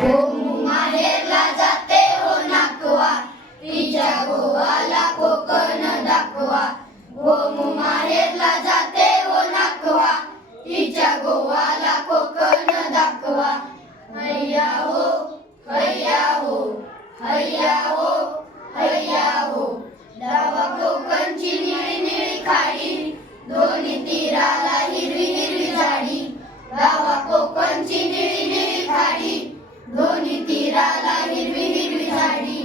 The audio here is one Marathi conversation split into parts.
गोमू माहेरला जाते हो नाकवा, तिच्या गोवाला कोकण दाखवा. गोमू माहेरला जाते हो नाकवा, तिच्या गोवाला कोकण दाखवा. हैया हो, हैया हो, हैया हो, हैया हो. डावा कोकणची निळी निळी खाडी, दोन्ही तीराला हिरवी हिरवी झाडी. डावा कोकणची निळी निळी खाडी, दोन्ही तीराला हिरवी हिरवी झाडी.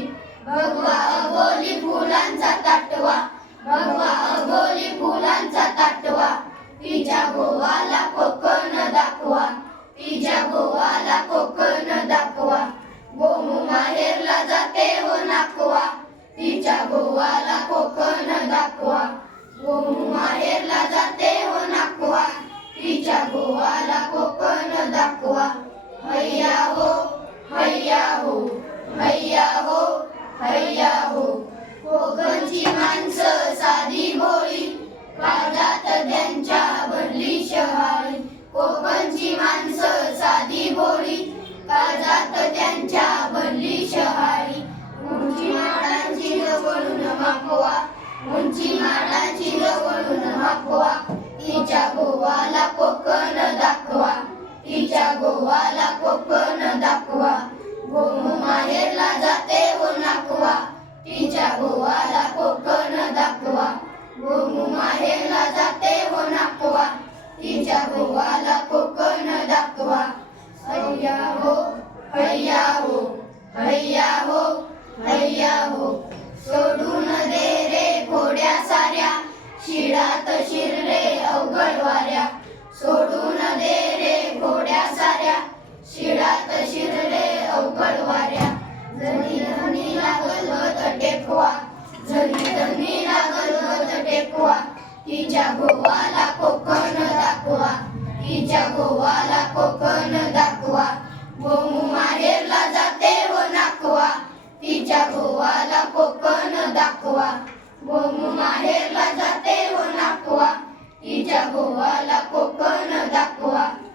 भगवा अबोली फुलांचा ताटवा, भगवा अबोली फुलांचा ताटवा. तिच्या गोवाला कोकण दाखवा, तिच्या गोवाला कोकण दाखवा. गोमू माहेरला जाते हो नाकवा, तिच्या गोवाला कोकण दाखवा. गोमू माहेरला जाते हो नाकवा, तिच्या गोवाला कोकण दाखवा. हैया हो, हैया हो, हैया हो, हैया हो. कोकणची माणसं साधी भोळी, काळजात त्यांच्या भरली शहाळी. कोकणची माणसं साधी भोळी, काळजात त्यांच्या भरली शहाळी. उंची माडांची जवळून मापवा, उंची माडांची जवळून मापवा. तिच्या गोवाला कोकण दाखवा, तिच्या गोवाला कोकण दाखवा. गोमू माहेरला जाते हो नाकवा, तिच्या गोवाला कोकण दाखवा. गोमू माहेरला जाते हो नाकवा, तिच्या गोवाला कोकण दाखवा. हैया हो, हैया हो, हैया हो, हैया हो. सोडून दे रे घोड्या साऱ्या, शिळात शिरले अवघड वाऱ्या. सोडून दे रे घोड्या साऱ्या, शिळात शिरले अवघड वाऱ्या. जणी धनी लागल गत टेकवा, जणी धनी लागल गत टेकवा. तिच्या गोवाला कोकण दाखवा, तिच्या गोवाला कोकण दाखवा. गोमू माहेरला जाते हो नाकवा, तिच्या गोवाला कोकण दाखवा.